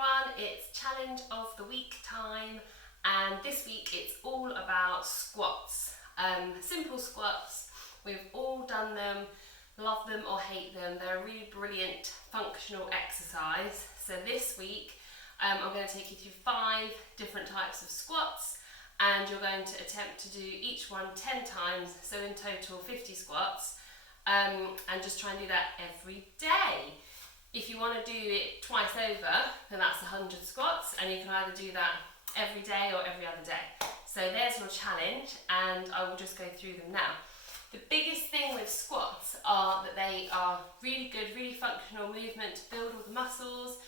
everyone, it's challenge of the week time, and this week it's all about squats. Simple squats, we've all done them, love them or hate them. They're a really brilliant functional exercise. So this week I'm going to take you through 5 different types of squats, and you're going to attempt to do each one 10 times, so in total 50 squats, and just try and do that every day. If you want to do it twice over, then that's 100 squats, and you can either do that every day or every other day. So there's your challenge, and I will just go through them now. The biggest thing with squats are that they are really good, really functional movement to build all the muscles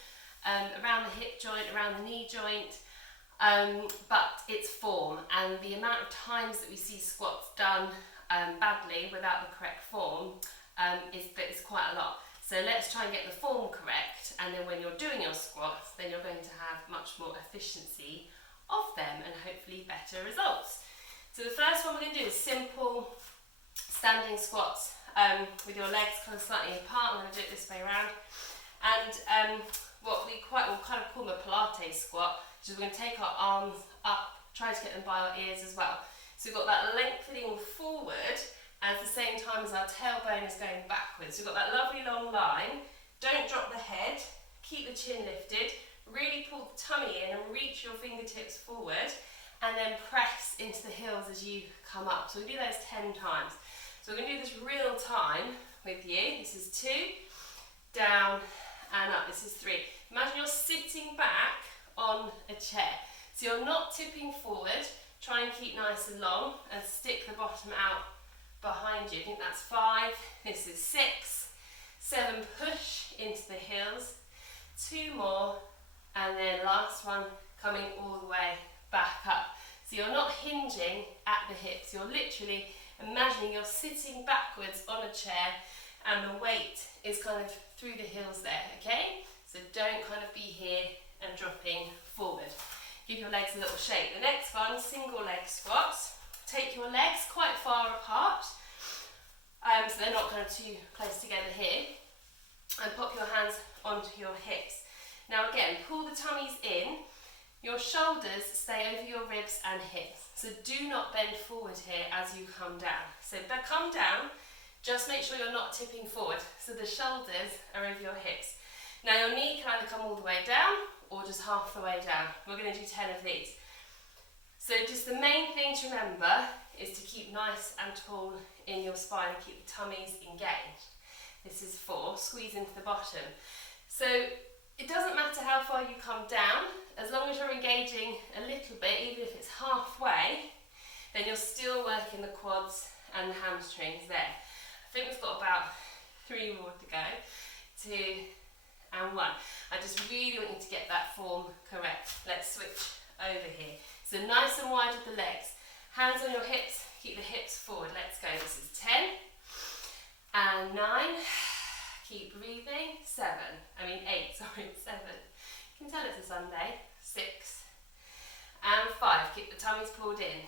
around the hip joint, around the knee joint, but it's form, and the amount of times that we see squats done badly without the correct form is quite a lot. So let's try and get the form correct, and then when you're doing your squats, then you're going to have much more efficiency of them and hopefully better results. So the first one we're going to do is simple standing squats with your legs kind of slightly apart. I'm going to do it this way around. And what we will kind of call a Pilates squat, which is we're going to take our arms up, try to get them by our ears as well. So we've got that lengthening forward at the same time as our tailbone is going backwards. So we've got that lovely long line. Don't drop the head, keep the chin lifted, really pull the tummy in and reach your fingertips forward, and then press into the heels as you come up. So we do those 10 times. So we're going to do this real time with you. This is 2, down and up. This is 3. Imagine you're sitting back on a chair. So you're not tipping forward. Try and keep nice and long and stick the bottom out behind you. I think that's 5. This is 6, 7, push into the heels, 2 more, and then last one coming all the way back up. So you're not hinging at the hips, you're literally imagining you're sitting backwards on a chair and the weight is kind of through the heels there, okay? So don't kind of be here and dropping forward. Give your legs a little shake. The next one, single leg squats. Take your legs quite far apart, so they're not kind of too close together here, and pop your hands onto your hips. Now again, pull the tummies in, your shoulders stay over your ribs and hips, so do not bend forward here as you come down. So come down, just make sure you're not tipping forward, so the shoulders are over your hips. Now your knee can either come all the way down or just half the way down. We're going to do 10 of these. So just the main thing to remember is to keep nice and tall in your spine, keep the tummies engaged. This is 4, squeeze into the bottom. So it doesn't matter how far you come down, as long as you're engaging a little bit, even if it's halfway, then you're still working the quads and the hamstrings there. I think we've got about 3 more to go, 2 and 1. I just really want you to get that form correct. Let's switch over here. So nice and wide with the legs. Hands on your hips, keep the hips forward. Let's go. This is 10 and 9. Keep breathing. 8, sorry, 7. You can tell it's a Sunday. 6 and 5. Keep the tummies pulled in.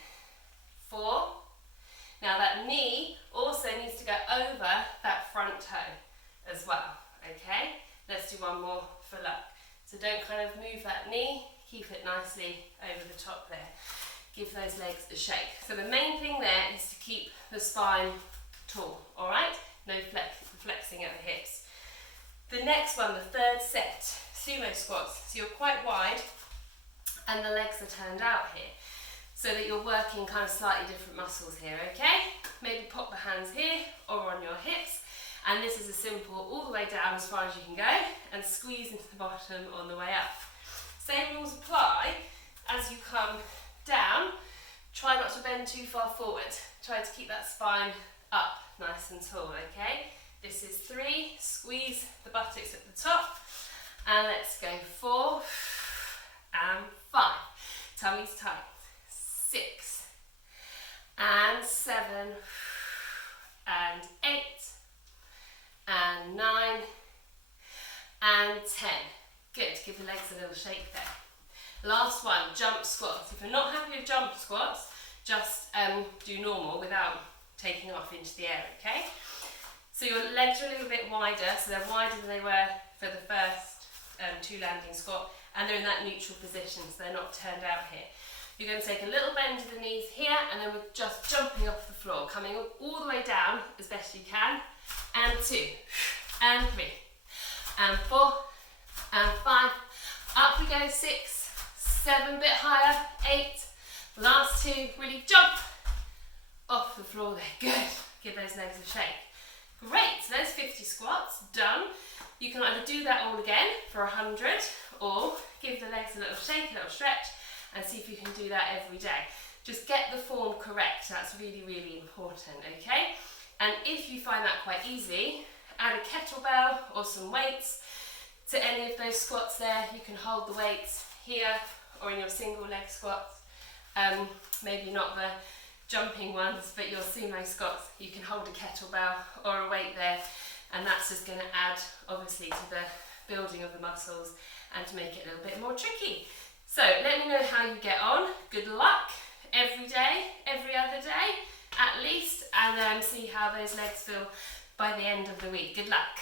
4. Now that knee also needs to go over that front toe as well. Okay? Let's do 1 more for luck. So don't kind of move that knee. Keep it nicely over the top there. Give those legs a shake. So the main thing there is to keep the spine tall, all right? No flexing at the hips. The next one, the 3rd set, sumo squats. So you're quite wide and the legs are turned out here, so that you're working kind of slightly different muscles here, okay? Maybe pop the hands here or on your hips. And this is a simple all the way down as far as you can go and squeeze into the bottom on the way up. Same rules apply as you come down. Try not to bend too far forward. Try to keep that spine up nice and tall, okay? This is 3, squeeze the buttocks at the top, and let's go 4 and 5. Tummy's tight. 6 and 7 and 8 and 9 and 10. Good, give the legs a little shake there. Last one, jump squats. If you're not happy with jump squats, just do normal without taking off into the air, okay? So your legs are a little bit wider, so they're wider than they were for the first two landing squat, and they're in that neutral position, so they're not turned out here. You're going to take a little bend of the knees here, and then we're just jumping off the floor, coming all the way down as best you can, and 2, and 3, and 4, and 5, up we go, 6, 7, bit higher, 8, last 2, really jump off the floor there, good, give those legs a shake. Great, so there's 50 squats, done. You can either do that all again for 100, or give the legs a little shake, a little stretch, and see if you can do that every day. Just get the form correct, that's really, really important, okay? And if you find that quite easy, add a kettlebell or some weights to any of those squats there. You can hold the weights here or in your single leg squats. Maybe not the jumping ones, but your sumo squats, you can hold a kettlebell or a weight there, and that's just going to add obviously to the building of the muscles and to make it a little bit more tricky. So let me know how you get on. Good luck every day, every other day at least, and see how those legs feel by the end of the week. Good luck.